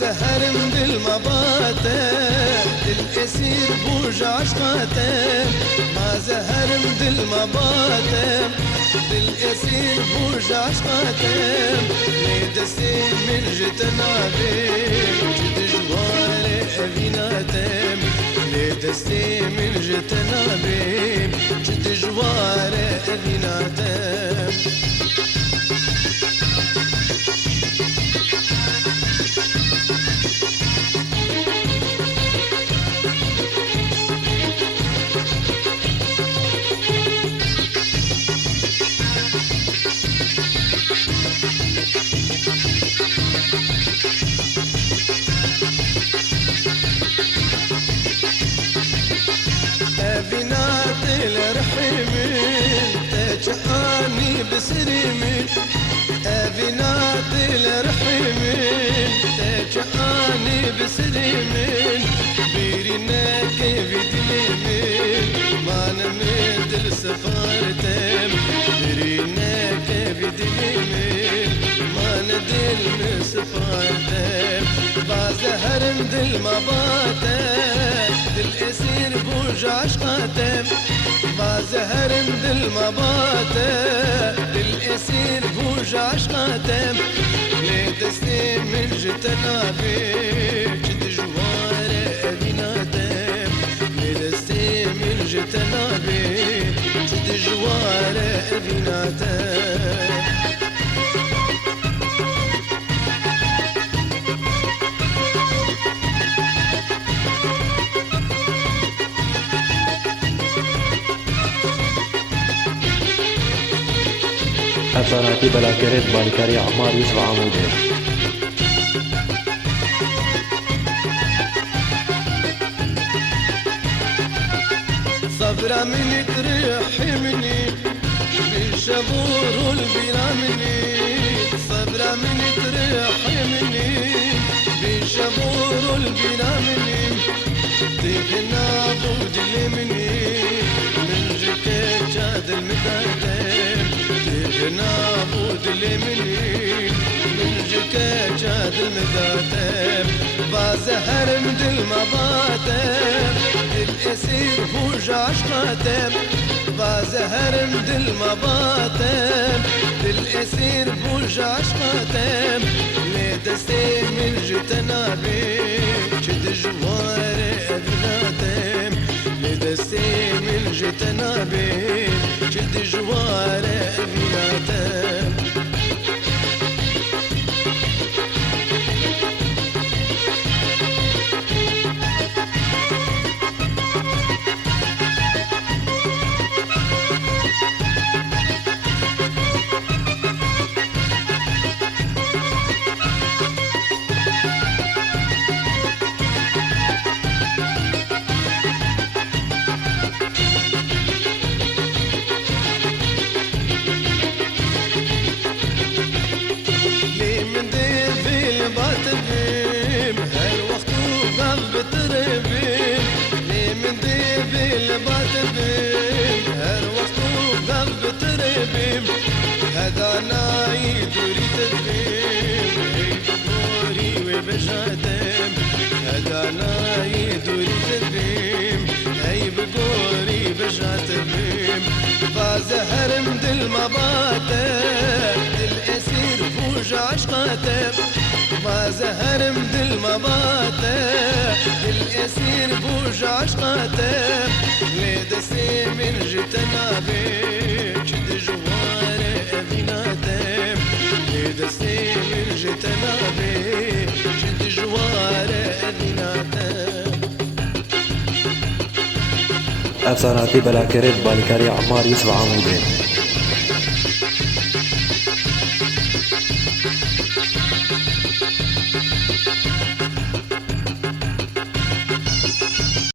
زهر من المباتة الأسير بوج عشقاته ما زهر من المباتة الأسير بوج عشقاته لدستي من جتنابي جد جواري أبيناتم لدستي من جتنابي جد جواري أبيناتم بنات الرحيمين تجاني بسريمين بنات الرحيمين تجاني بسريمين بيرنا كيف دليمين ما نمد السفارتم بيرنا كيف دليمين ما ندل سفارتم بازهر مدل مباتم الأسير بوج عشقاته ما زهر من المباتة الأسير بوج عشقاته لدستي من جتنابي جد جوار أبيناته لدستي من جتنابي جد جوار أبيناته أفراتي بلا كريت بالكاري عمار يوسف عمودي صبرا من تريحي مني بشبور البلا مني صبرا من تريحي مني بشبور البلا مني تيجنا بودلي مني من جكي جاد المدادين تيجنا بودلي مني من جكي جاد المدادين بازهر مدل مباتم الأسير بوج عشقاتم بازهر مدل مباتم الأسير بوج عشقاتم لدستي من جتنابي جد جواري أبناتم لدستي من جتنابي جد جواري أبناتم باتبيم هر وقت وقف بتربيم لي من ديبي باتبيم هر وقت وقف بتربيم هذا ناي دوري تدبيم هي بقوري وبجاتم هذا ناي دوري تدبيم هي بقوري بجاتم فازهر مدل مباتم الأسير فوج عشقاتم ما زهر مدل مباتة الأسير بوج عشقاته لدستي من جتنابي جد جوار أبيناتم لدستي من جتنابي جد جوار أبيناتم أفراتي بلا كريت بالكاري عمار يوسف عمودي